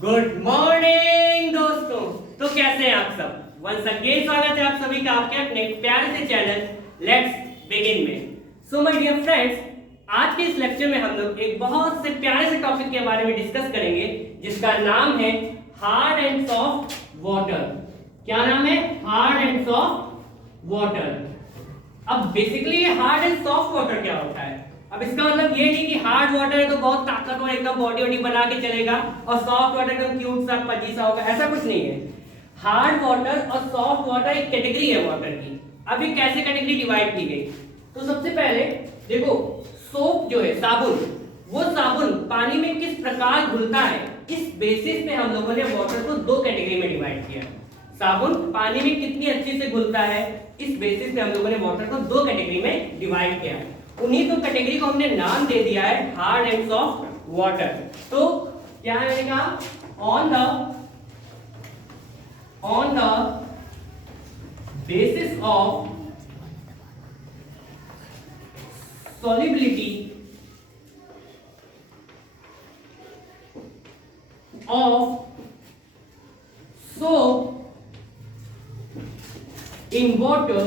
Good morning दोस्तों। तो कैसे हैं आप सब। वंस अगेन स्वागत है आप सभी का आपके अपने प्यारे से चैनल लेट्स बिगिन में। सो माय डियर फ्रेंड्स, आज के इस लेक्चर में हम लोग एक बहुत से प्यारे से टॉपिक के बारे में डिस्कस करेंगे जिसका नाम है हार्ड एंड सॉफ्ट वाटर। क्या नाम है? Hard and soft water. अब बेसिकली ये हार्ड एंड सॉफ्ट वाटर क्या होता है? अब इसका मतलब ये नहीं कि हार्ड वाटर है तो बहुत ताकतवर एकदम बॉडी वॉडी बना के चलेगा और सॉफ्ट वाटर एकदम क्यूट सा पजी सा होगा, ऐसा कुछ नहीं है। हार्ड वाटर और सॉफ्ट वाटर एक कैटेगरी है वाटर की। अब ये कैसे कैटेगरी डिवाइड की गई? तो सबसे पहले देखो, सोप जो है साबुन, वो साबुन पानी में किस प्रकार घुलता है, इस बेसिस पे हम लोगों ने वाटर को दो कैटेगरी में डिवाइड किया। साबुन पानी में कितनी अच्छे से घुलता है, इस बेसिस पे हम लोगों ने वाटर को दो कैटेगरी में डिवाइड किया। उन्हीं दो कैटेगरी को हमने नाम दे दिया है हार्ड एंड सॉफ्ट वाटर। तो क्या है मैंने कहा, on the basis of solubility of soap in water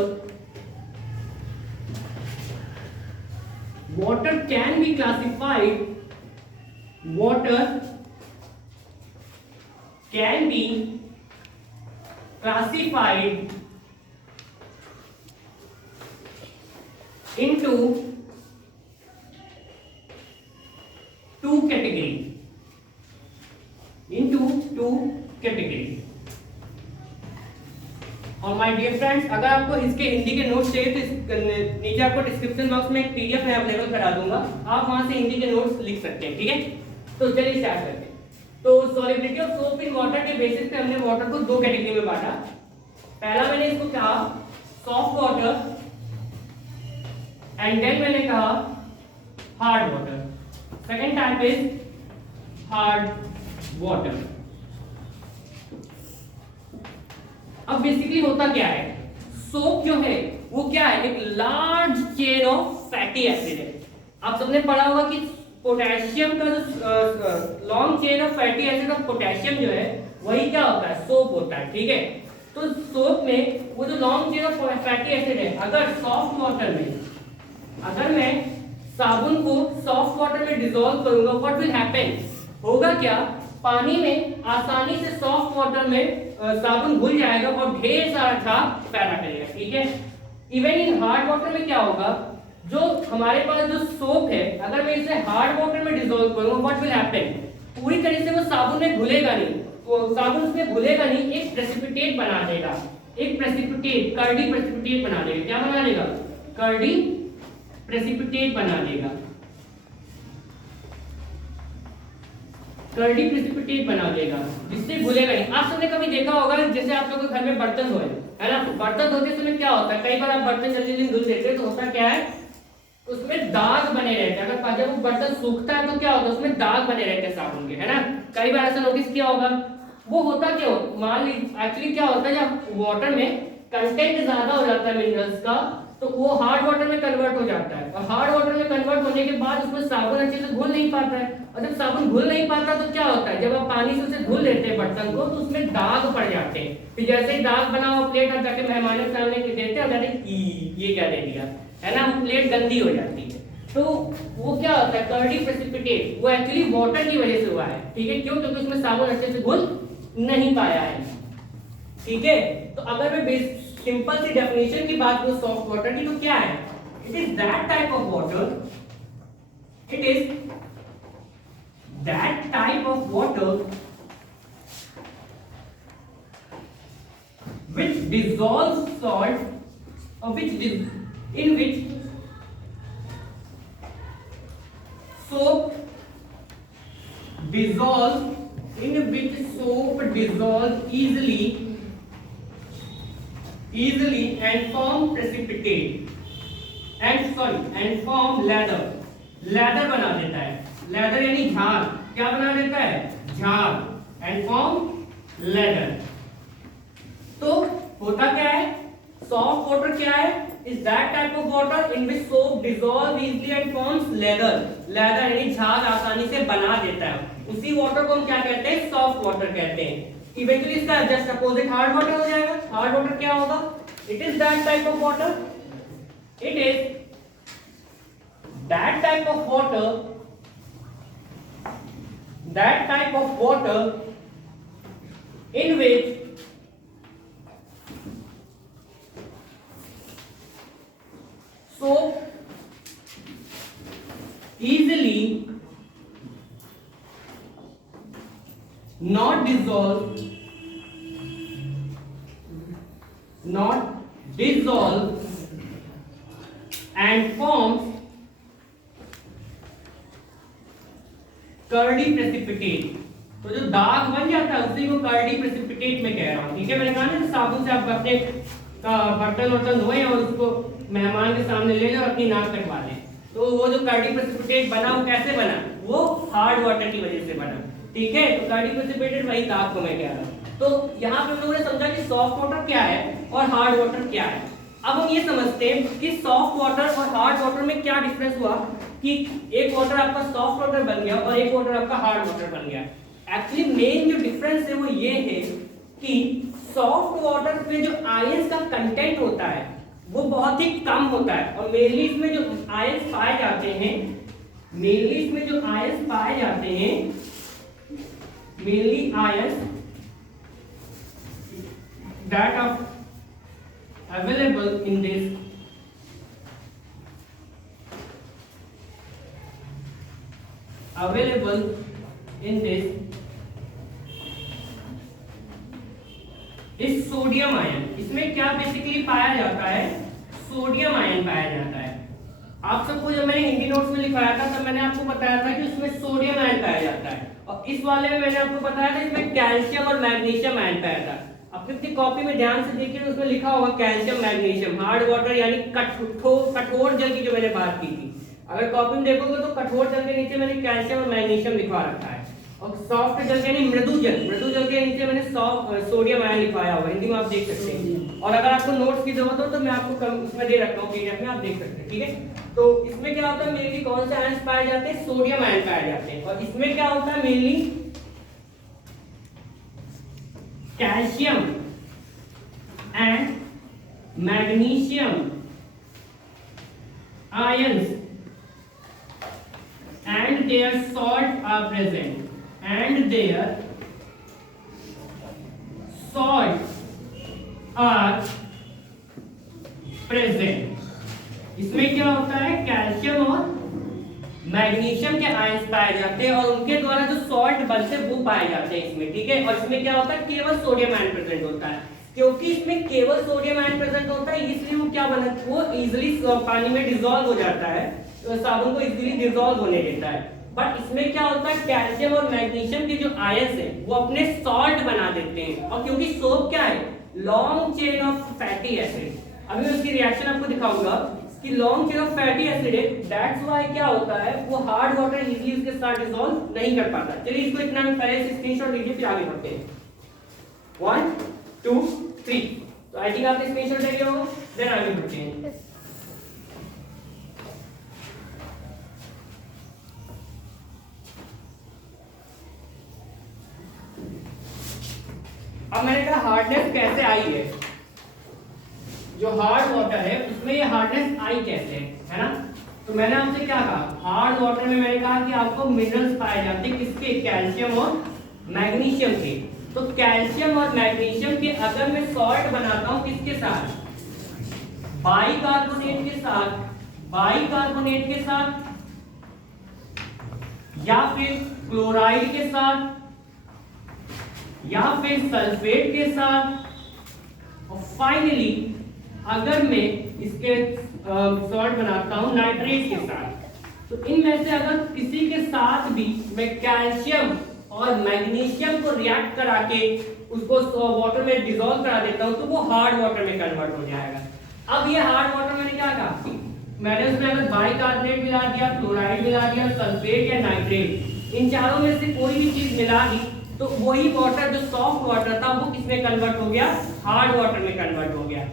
can be classified into two category। और माय डियर फ्रेंड्स, अगर आपको इसके हिंदी के नोट्स चाहिए तो नीचे आपको डिस्क्रिप्शन बॉक्स में एक पीडीएफ में अवेलेबल करा दूंगा, आप वहां से हिंदी के नोट्स लिख सकते हैं। ठीक है, तो चलिए स्टार्ट करते हैं। तो solubility of soap in water के बेसिस पे हमने वाटर को दो कैटेगरी में बांटा। पहला मैंने इसको कहा सॉफ्ट वाटर एंड देन मैंने कहा hard water. Second type is hard water. अब बेसिकली होता क्या है, सोप जो है वो क्या है, एक large chain of fatty acid है। आप सबने पढ़ा होगा कि पोटेशियम का जो long chain of fatty acid of potassium जो है वही क्या होता है, सोप होता है। ठीक है, तो सोप में वो जो long chain of fatty acid है, अगर सॉफ्ट वाटर में अगर मैं साबुन को सॉफ्ट वाटर में डिसॉल्व करूंगा, व्हाट विल हैपन, होगा क्या, पानी में आसानी से सॉफ्ट वाटर में साबुन घुल जाएगा और ढेर सारा छाप पैदा करेगा। ठीक है, इवन इन हार्ड वाटर में क्या होगा, जो हमारे पास जो सोप है अगर मैं इसे हार्ड वाटर में डिसॉल्व करूंगा, व्हाट विल हैपन, पूरी तरह से वो साबुन में घुलेगा नहीं, वो साबुन उसमें घुलेगा नहीं, एक प्रेसिपिटेट बना देगा, एक प्रेसिपिटेट कर्डी प्रेसिपिटेट बना देगा। क्या बना देगा? कर्डी प्रेसिपिटेट बना देगा, कर्डी प्रेसिपिटेट बना देगा, जिससे घुलेगा नहीं। आप सबने कभी देखा होगा, जैसे आप लोगों के घर में बर्तन धोए है ना, बर्तन धोते समय क्या होता है, कई बार आप बर्तन जल्दी जल्दी धुल देते हैं तो होता क्या है, उसमें दाग बने रहते हैं। अगर जब वो बर्तन सूखता है तो क्या होता है, उसमें दाग बने रहते हैं साबुन के, है ना। कई बार ऐसा नोटिस किया होगा। वो होता क्या हो, मान लीजिए एक्चुअली क्या होता है, जब वाटर में कंटेंट ज्यादा हो जाता है मिनरल्स का, तो वो हार्ड वाटर में कन्वर्ट हो जाता है, और हार्ड वाटर में कन्वर्ट होने के बाद उसमें साबुन अच्छे से घुल नहीं पाता है। और जब साबुन घुल नहीं पाता तो क्या होता है, जब आप पानी से उसे धुल लेते हैं बर्तन को, तो उसमें दाग पड़ जाते हैं। फिर जैसे ही दाग बना हुआ प्लेट आप जाके मेहमानों के सामने देते हैं, ये क्या दे दिया, है ना, वो प्लेट गंदी हो जाती है। तो वो क्या होता है, कर्डी प्रेसिपिटेट, वो एक्चुअली वाटर की वजह से हुआ है। ठीक है, क्यों? क्योंकि उसमें साबुन अच्छे से घुल नहीं पाया है। ठीक है, तो अगर मैं सिंपल सी डेफिनेशन की बात करूं सॉफ्ट वाटर की, तो क्या है, it is that type of water, it is that type of water which dissolves salt, or in which soap dissolves easily and form precipitate and form lather बना देता है। लेदर यानी झाग, क्या बना देता है, झाग, एंड फॉर्म लेदर। तो होता क्या है, सॉफ्ट वाटर क्या है, is that type of water in which soap dissolve easily and forms leather यानी झाग आसानी से बना देता है। उसी वाटर को हम क्या कहते हैं, सॉफ्ट वाटर कहते हैं। इवेंचुअली इसका जस्ट अपोजिट हार्ड वाटर हो जाएगा। हार्ड वाटर क्या होगा? It is that type of water, it is that type of water in which soap easily not dissolve and forms curdy precipitate. तो जो दाग बन जाता है उसी को कर्डी प्रेसिपिटेट में कह रहा हूँ। ठीक है, मैंने कहा ना साबुन से आप अपने बर्तन वर्तन धोएं और उसको मेहमान के सामने ले जाओ, अपनी नाक कटवा लें, तो वो जो कर्डी प्रेसिपिटेट बना वो कैसे बना? वो हार्ड वाटर की वजह से बना। ठीक है, तो कर्डी प्रेसिपिटेट वही दाग को मैं कह रहा हूँ। तो यहाँ पे हम लोगों ने समझा कि सॉफ्ट वाटर क्या है और हार्ड वाटर क्या है। अब हम ये समझते हैं कि सॉफ्ट वाटर और हार्ड वाटर में क्या डिफरेंस हुआ कि एक वाटर आपका सॉफ्ट वाटर बन गया और एक वाटर आपका हार्ड वाटर बन गया। एक्चुअली मेन जो डिफरेंस है वो ये है कि सॉफ्ट वाटर में जो आयंस का कंटेंट होता है वो बहुत ही कम होता है और मेनली इसमें जो आयंस पाए जाते हैं mainly ions that are available in this इस सोडियम आयन। इसमें क्या बेसिकली पाया जाता है? सोडियम आयन पाया जाता है। आप सबको जब मैंने हिंदी नोट्स में लिखवाया था तब मैंने आपको बताया था कि उसमें सोडियम आयन पाया जाता है और इस वाले में मैंने आपको बताया था इसमें कैल्शियम और मैग्नीशियम आयन पाया था। अपनी अपनी कॉपी में ध्यान से देखिए तो उसमें लिखा होगा कैल्शियम मैग्नीशियम। हार्ड वाटर यानी कठोर जल की जो मैंने बात की थी, अगर कॉपी में देखोगे तो कठोर जल के नीचे मैंने कैल्शियम और मैग्नीशियम लिखवा रखा है और सॉफ्ट जल यानी मृदु जल के नीचे मैंने सोडियम आयन लिखवाया हुआ है। हिंदी में आप देख सकते हैं और अगर आपको नोट्स की जरूरत हो तो मैं आपको उसमें दे रखा हूँ पीडीएफ में, आप देख सकते हैं। ठीक है, तो इसमें क्या होता है मेनली कौन से आयन पाए जाते हैं? सोडियम आयन पाए जाते हैं। और इसमें क्या होता है mainly calcium and magnesium ions and their salt are present and their salt are present। इसमें क्या होता है? कैल्शियम और मैग्नीशियम के आयंस पाए जाते हैं और उनके द्वारा जो सॉल्ट बनते हैं वो पाए जाते हैं इसमें। ठीक है, और इसमें क्या होता है? केवल सोडियम आयन प्रेजेंट होता है। क्योंकि इसमें केवल सोडियम आयन प्रेजेंट होता है इसलिए वो क्या बना, वो इजीली पानी में डिसॉल्व हो जाता है, तो साबुन को इजीली डिसॉल्व होने देता है। बट इसमें क्या होता है? कैल्शियम और मैग्नीशियम के जो आयंस हैं वो अपने सॉल्ट बना देते हैं और क्योंकि सोप क्या है? Long chain of fatty acid. अभी मैं उसकी रिएक्शन आपको दिखाऊंगा कि long chain of fatty acid है, दैट्स व्हाई क्या होता है वो हार्ड वाटर इजीली इसके साथ डिसॉल्व नहीं कर पाता। चलिए इसको इतना पहले से स्क्रीनशॉट लीजिए फिर आगे बढ़ते हैं। 1 2 3। तो आई थिंक आपने स्क्रीनशॉट ले लिया होगा, देन आगे बढ़ते हैं। अब मैंने कहा हार्डनेस कैसे आई है। जो हार्ड वाटर है उसमें ये हार्डनेस आई कैसे है ना? तो मैंने आपसे क्या कहा? हार्ड वाटर में मैंने कहा कि आपको मिनरल्स पाए जाते हैं किसके? कैल्शियम और मैग्नीशियम के। तो कैल्शियम और मैग्नीशियम के अगर मैं सॉल्ट बनाता हूं किसके साथ? बाइकार्बोनेट के साथ या फिर क्लोराइड के साथ या फिर सल्फेट के साथ और फाइनली अगर मैं इसके सॉल्ट बनाता हूं नाइट्रेट के साथ, तो इनमें से अगर किसी के साथ भी मैं कैल्शियम और मैग्नीशियम को रिएक्ट करा के उसको वाटर में डिसॉल्व करा देता हूं तो वो हार्ड वाटर में कन्वर्ट हो जाएगा। अब ये हार्ड वाटर मैंने क्या कहा? मैंने उसमें अगर बाइकार्बोनेट मिला दिया, क्लोराइड मिला दिया, सल्फेट या नाइट्रेट, इन चारों में से कोई भी चीज मिला दी तो वही वाटर जो सॉफ्ट वाटर था वो किसमें कन्वर्ट हो गया? हार्ड वाटर में कन्वर्ट हो गया।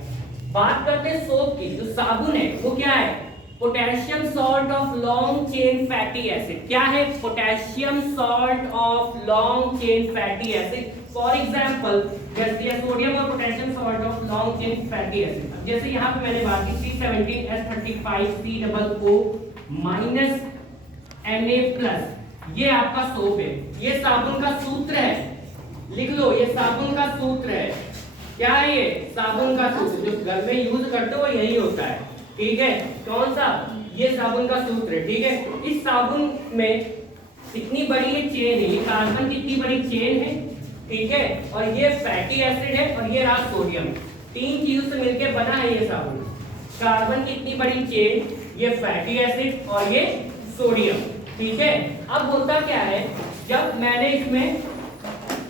बात करते हैं सोप की। जो साबुन है वो क्या है? Potassium salt of long chain fatty acid. क्या है? Potassium salt of long chain fatty acid. For example जैसे सोडियम और potassium salt of long chain fatty acid. जैसे यहाँ पे मैंने बात की C17H35COO माइनस Na+, ये आपका सोप है, ये साबुन का सूत्र है, लिख लो, ये साबुन का सूत्र है। क्या है ये? साबुन का सूत्र, जो घर में यूज करते हो यही होता है, ठीक है। कौन सा? ये साबुन का सूत्र है, ठीक है। इस साबुन में कितनी बड़ी ये चेन है, ये कार्बन की इतनी बड़ी चेन है, ठीक है, और ये फैटी एसिड है और ये रहा सोडियम। तीन चीजों से मिलकर बना है ये साबुन। कार्बन की इतनी बड़ी चेन, ये फैटी एसिड और ये सोडियम, ठीक है। अब होता क्या है, जब मैंने इसमें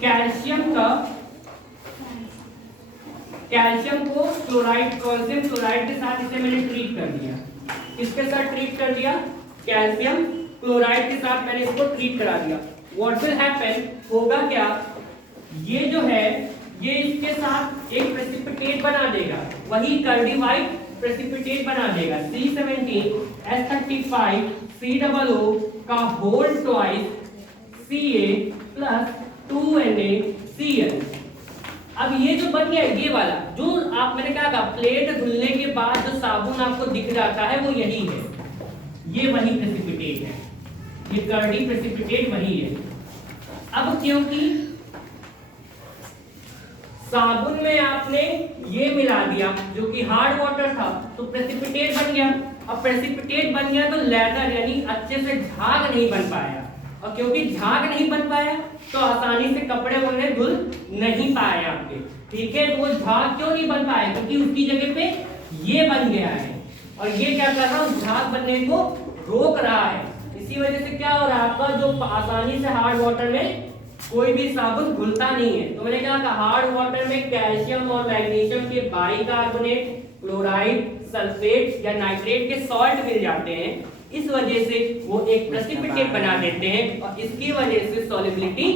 कैल्शियम को क्लोराइड, कैल्शियम क्लोराइड के साथ इसे मैंने ट्रीट कर दिया। किसके साथ ट्रीट कर दिया? कैल्शियम क्लोराइड के साथ मैंने इसको ट्रीट करा दिया। व्हाट विल हैपन, होगा क्या, ये जो है ये इसके साथ एक प्रेसिपिटेट बना देगा, वही कार्डिवाइड प्रेसिपिटेट बना देगा। C17H35COO का whole twice Ca plus 2NaCl। अब ये जो बन गया, ये वाला जो आप मैंने कहा प्लेट धुलने के बाद जो साबुन आपको दिख जाता है वो यही है, ये वही प्रेसिपिटेट है, ये कर्डी प्रेसिपिटेट वही है। अब क्योंकि साबुन में आपने ये मिला दिया जो कि हार्ड वाटर था, तो प्रेसिपिटेट बन गया। अब प्रेसिपिटेट बन गया तो लेदर यानी अच्छे से झाग नहीं बन पाया, और क्योंकि झाग नहीं बन पाया तो आसानी से कपड़े वगैरह धुल नहीं पाए आपके, ठीक है। तो वो झाग क्यों नहीं बन पाया? क्योंकि उसकी जगह पे ये बन गया है, और ये क्या कर रहा है, झाग बनने को रोक रहा है। इसी वजह से क्या हो रहा है, आपका जो आसानी से हार्ड वाटर में कोई भी साबुन घुलता नहीं है। तो मैंने कहा कि हार्ड वाटर में कैल्शियम और मैग्नीशियम के बाइकार्बोनेट, क्लोराइड, सल्फेट या नाइट्रेट के सॉल्ट मिल जाते हैं, इस वजह से वो एक प्रेसिपिटेट बना देते हैं, और इसकी वजह से सॉल्युबिलिटी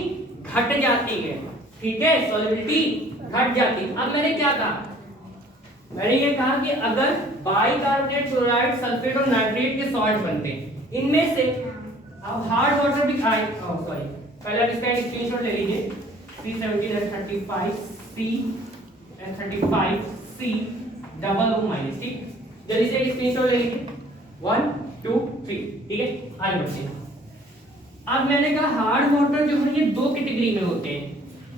घट जाती है, ठीक है, सॉल्युबिलिटी घट जाती है। अब मैंने क्या कहा, मैंने ये कहा कि अगर बाइकार्बोनेट, क्लोराइड, सल्फेट और नाइट्रेट के सॉल्ट बनते हैं, इनमें से अब हार्ड वाटर भी सॉरी पहला इसका एक स्क्रीनशॉट ले लीजिए। C17H35C OO माइनस, ठीक, जल्दी से एक स्क्रीनशॉट ले लीजिए। 1 2 3, ठीक है, आगे बढ़ते हैं। अब मैंने कहा हार्ड वाटर जो है ये दो कैटेगरी में होते हैं।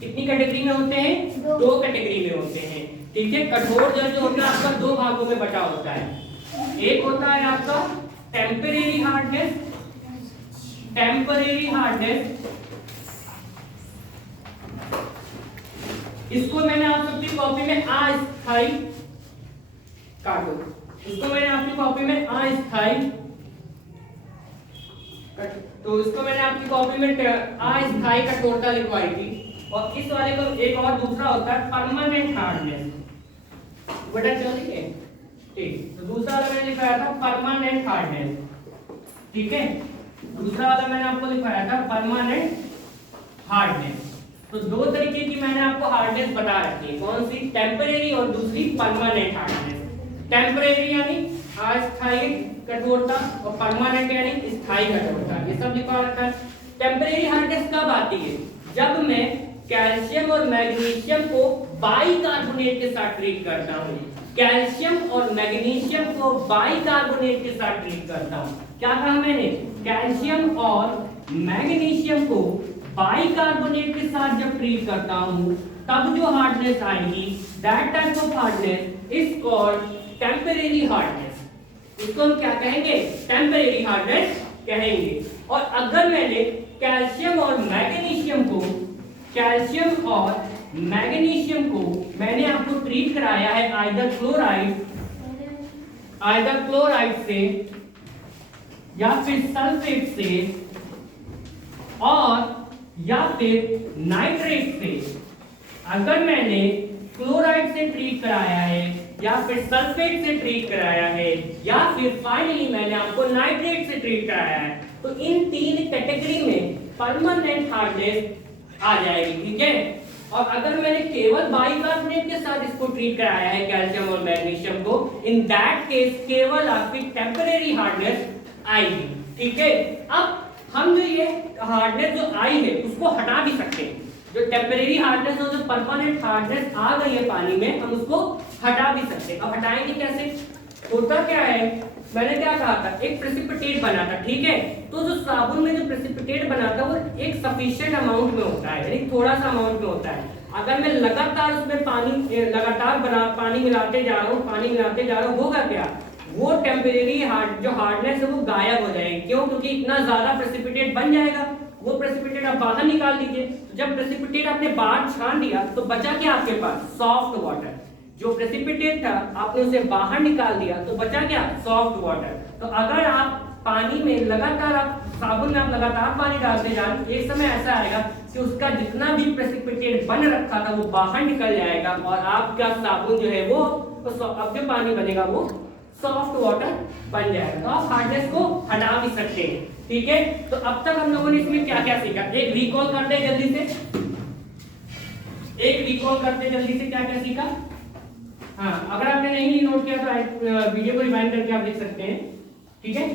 कितनी कैटेगरी में होते हैं? दो कैटेगरी में होते हैं, ठीक है। कठोर जल जो होता है आपका दो भागों में बटा होता है। एक होता है आपका टेम्परेरी हार्डनेस, टेम्परेरी हार्डनेस, इसको मैंने आप सबकी कॉपी में अस्थाई काटो, इसको मैंने आपकी कॉपी में अस्थाई, तो इसको मैंने आपकी कॉपी में अस्थाई कठोरता लिखवाई थी। और इस वाले को एक और दूसरा होता है परमानेंट हार्डनेस, बटा चल लिखे, ठीक। तो दूसरा वाला मैंने लिखाया था परमानेंट हार्डनेस, ठीक है। दूसरा वाला मैंने आपको लिखाया था परमानेंट हार्डनेस। तो दो तरीके की मैंने आपको हार्डनेस बता रखी है, कौन सी? टेम्परेरी और दूसरी परमानेंट हार्डनेस। टेम्परेरी यानी अस्थायी कठोरता और परमानेंट यानी स्थायी कठोरता, ये सब लिखा रखा है। टेम्परेरी हार्डनेस कब आती है? जब मैं कैल्शियम और मैग्नीशियम को बाइकार्बोनेट के साथ ट्रीट करता हूँ, कैल्शियम और मैग्नीशियम को बाइकार्बोनेट के साथ ट्रीट करता हूँ। क्या कहा मैंने? कैल्शियम और मैग्नीशियम को बाइकार्बोनेट के साथ जब ट्रीट करता हूँ तब जो हार्डनेस आएगी, that type of hardness is called temporary hardness. इसको हम क्या कहेंगे? टेम्परेरी हार्डनेस कहेंगे। और अगर मैंने कैल्शियम और मैग्नीशियम को मैंने आपको ट्रीट कराया है आइदर क्लोराइड से या फिर सल्फेट से और या फिर नाइट्रेट से, अगर मैंने क्लोराइड से ट्रीट कराया है या फिर सल्फेट से ट्रीट कराया है या फिर फाइनली मैंने आपको नाइट्रेट से ट्रीट कराया है, तो इन तीन कैटेगरी में परमानेंट हार्डनेस आ जाएगी, ठीक है। और अगर मैंने केवल बाइकार्बोनेट के साथ इसको ट्रीट कराया है कैल्शियम और मैग्नीशियम को, इन दैट केस केवल आपकी टेम्परेरी हार्डनेस आएगी। ठीक है, अब हम जो ये हार्डनेस जो आई है उसको हटा भी सकते हैं। जो टेम्परेरी हार्डनेस और जो परमानेंट हार्डनेस आ गई है पानी में, हम उसको हटा भी सकते हैं। अब हटाएंगे कैसे? होता क्या है, मैंने क्या कहा था, एक प्रेसिपिटेट बना था। ठीक है, तो जो साबुन में जो प्रेसिपिटेट बना था वो एक सफिशिएंट अमाउंट में होता है, यानी थोड़ा सा अमाउंट में होता है। अगर मैं लगातार उसमें पानी मिलाते जा रहा हूँ, होगा क्या, वो टेम्परेरी जो हार्डनेस है वो गायब हो जाएगी। क्यों? क्योंकि इतना ज्यादा प्रेसिपिटेट बन जाएगा। वो प्रेसिपिटेट आप बाहर निकाल दीजिए। तो जब प्रेसिपिटेट आपने बाहर छान दिया तो बचा क्या आपके पास? Soft water. जो प्रेसिपिटेट था आपने उसे बाहर निकाल दिया तो बचा क्या? Soft water. तो अगर आप पानी में लगातार साबुन में आप लगातार पानी डालते जाएं, एक समय ऐसा आएगा कि उसका जितना भी प्रेसिपिटेट बन रखा था वो बाहर निकल जाएगा और आपका साबुन जो है वो अब जो पानी बनेगा वो सॉफ्ट वाटर बन जाएगा। तो आप हार्डनेस को हटा भी सकते हैं। ठीक है, तो अब तक हम लोगों ने इसमें क्या क्या सीखा? एक रिकॉल करते हैं जल्दी से, क्या क्या सीखा? हाँ, अगर आपने नहीं नोट किया तो वीडियो को रिवाइंड करके आप देख सकते हैं। ठीक है,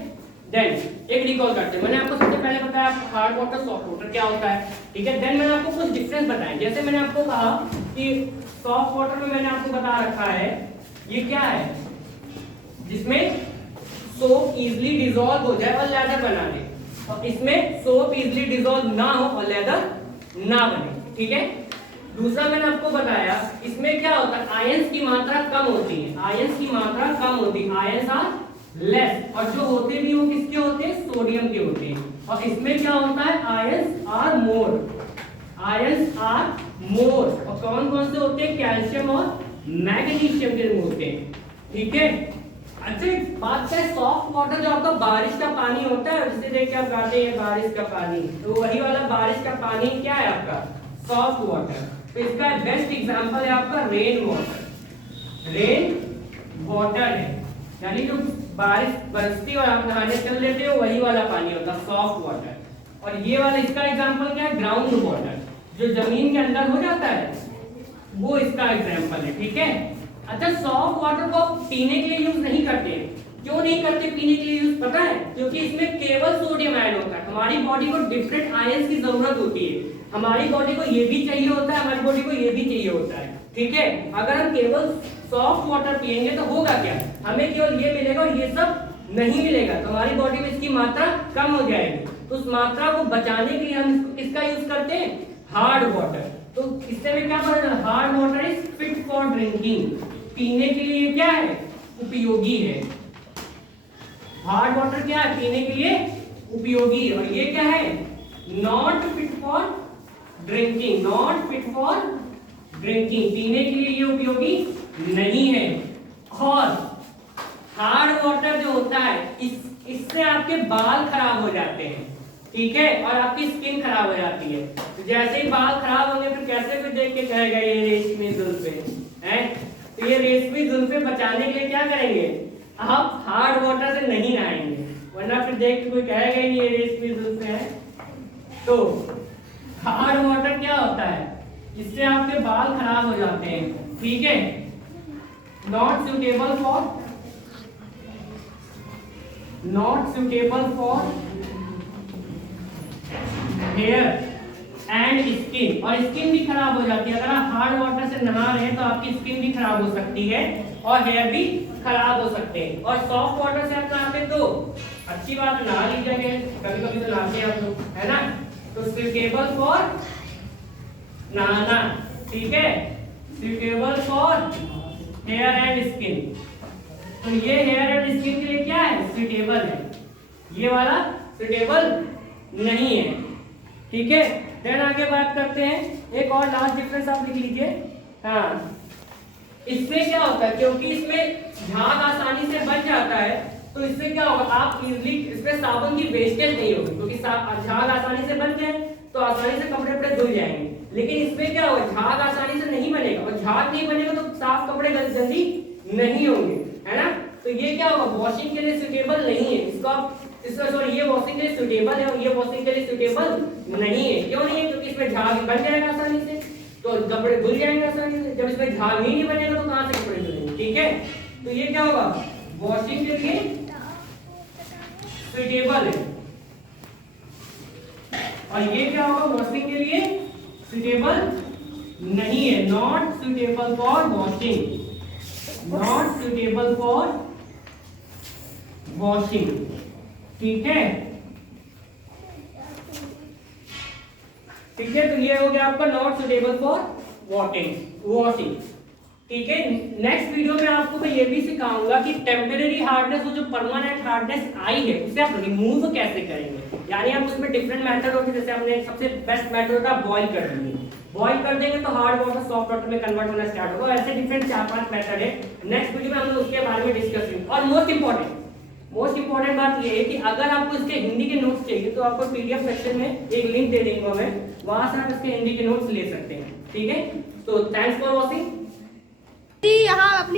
देन एक रिकॉल करते हैं। मैंने आपको सबसे पहले बताया हार्ड वाटर सॉफ्ट वाटर क्या होता है। ठीक है, देन मैंने आपको कुछ डिफरेंस बताए। जैसे मैंने आपको कहा कि सॉफ्ट वाटर में मैंने आपको बता रखा है ये क्या है, जिसमें सोप इजीली डिसॉल्व हो जाए और लेदर बना दे, और इसमें सोप इजीली डिसॉल्व ना हो और लेदर ना बने। ठीक है, दूसरा मैंने आपको बताया इसमें क्या होता है, आयंस की मात्रा कम होती है, आयंस आर लेस, और जो होते भी वो किसके होते हैं? सोडियम के होते हैं। और इसमें क्या होता है? आयंस आर मोर, और कौन कौन से होते हैं? कैल्शियम और मैग्नीशियम के होते हैं। ठीक है, अच्छा एक बात है, सॉफ्ट वाटर जो आपका बारिश का पानी होता है, जिसे देख के आप गाते हैं बारिश का पानी, तो वही वाला बारिश का पानी क्या है आपका? Soft water. तो इसका बेस्ट एग्जांपल है आपका रेन वाटर है, यानी जो बारिश बरसती और आप नहाने चल लेते हो वही वाला पानी होता है सॉफ्ट वाटर। और ये वाला इसका एग्जांपल क्या है? ग्राउंड वाटर, जो जमीन के अंदर हो जाता है वो इसका एग्जांपल है। ठीक है, अच्छा सॉफ्ट वाटर को आप पीने के लिए यूज नहीं करते। क्यों नहीं करते पीने के लिए यूज? पता है, क्योंकि इसमें केवल सोडियम ऐड होता है। हमारी बॉडी को डिफरेंट आयंस की जरूरत होती है। हमारी बॉडी को ये भी चाहिए होता है, हमारी बॉडी को ये भी चाहिए होता है। ठीक है, अगर हम केवल सॉफ्ट वाटर पिएंगे तो होगा क्या? हमें केवल ये मिलेगा और ये सब नहीं मिलेगा, तो हमारी बॉडी में इसकी मात्रा कम हो जाएगी। तो उस मात्रा को बचाने के लिए हम किसका यूज करते हैं? Hard water. तो इससे में क्या पता चला? Hard water is fit for drinking, पीने के लिए क्या है? उपयोगी है। हार्ड वाटर क्या है? पीने के लिए उपयोगी। और ये क्या है? नॉट फिट फॉर ड्रिंकिंग, पीने के लिए ये उपयोगी नहीं है। और हार्ड वाटर जो होता है इससे आपके बाल खराब हो जाते हैं। ठीक है, और आपकी स्किन खराब हो जाती है। तो जैसे ही बाल खराब होंगे फिर कैसे कोई देख के कहेगा ये रेशमी जुल्फे हैं? तो ये रेशमी जुल्फे बचाने के लिए क्या करेंगे? आप हार्ड वाटर से नहीं नहाएंगे, वरना फिर देख के कोई कहेगा ही नहीं ये रेशमी जुल्फे हैं। तो हार्ड वाटर क्या होता है? इससे आपके बाल खराब हो जाते हैं। ठीक है, not suitable for hair and skin, और स्किन भी खराब हो जाती है। अगर आप हार्ड वाटर से नहा रहे हैं तो आपकी स्किन भी खराब हो सकती है और हेयर भी खराब हो सकते हैं। और सॉफ्ट वाटर से आप नहाते तो अच्छी बात, नहा लीजिए, कभी कभी तो नहाते हैं आप लोग, है ना? तो सुटेबल फॉर नहाना। ठीक है, suitable for hair and skin. तो ये हेयर एंड स्किन के लिए क्या है? सुटेबल है, ये वाला सुटेबल नहीं है। ठीक है, देन आगे बात करते हैं। एक और लास्ट डिफरेंस आप लिख लीजिए। हाँ, इसमें क्या होता है, क्योंकि इसमें झाग आसानी से बन जाता है, तो इससे क्या होगा, आप इजीली इसमें साबुन की वेस्टेज नहीं होगी, क्योंकि झाग आसानी से बन जाए तो आसानी से कपड़े पर धुल जाएंगे। लेकिन इसमें क्या होगा, झाग आसानी से नहीं बनेगा, और झाग नहीं बनेगा तो साफ कपड़े जल्दी नहीं होंगे, है ना? तो ये क्या होगा, वॉशिंग के लिए सुटेबल नहीं है। ये वॉशिंग के लिए सुटेबल है और ये वॉशिंग के लिए सुटेबल नहीं है। क्यों नहीं है? क्योंकि इसमें झाग बन जाएगा आसानी से। तो कपड़े धुल जाएंगे आसानी से। जब इसमें झाग ही नहीं बनेगा तो कहां से कपड़े धुलेंगे, ठीक है। तो ये क्या होगा, वॉशिंग के लिए सुटेबल है, और ये क्या होगा, वॉशिंग के लिए सुटेबल नहीं है, not suitable for washing, not suitable for washing, ठीक है। ठीक है, तो ये हो गया आपका नॉट सुटेबल फॉर वॉशिंग, ठीक है। नेक्स्ट वीडियो में आपको मैं ये भी सिखाऊंगा कि टेम्परेरी हार्डनेस, वो जो परमानेंट हार्डनेस आई है उसे आप रिमूव कैसे करेंगे। यानी आप उसमें डिफरेंट मेथड होते हैं, जैसे हमने सबसे बेस्ट मेथड होता है बॉईल कर देंगे, बॉईल कर देंगे तो हार्ड वाटर सॉफ्ट वाटर में कन्वर्ट होना स्टार्ट होगा। ऐसे डिफरेंट 4-5 मेथड है, नेक्स्ट वीडियो में हम लोग उसके बारे में डिस्कस करेंगे। और मोस्ट इंपॉर्टेंट बात ये है कि अगर आपको इसके हिंदी के नोट्स चाहिए तो आपको पीडीएफ सेक्शन में एक लिंक दे देंगे मैं, वहां से आप इसके हिंदी के नोट्स ले सकते हैं, ठीक है। तो थैंक्स फॉर वॉचिंग। यहाँ अपनी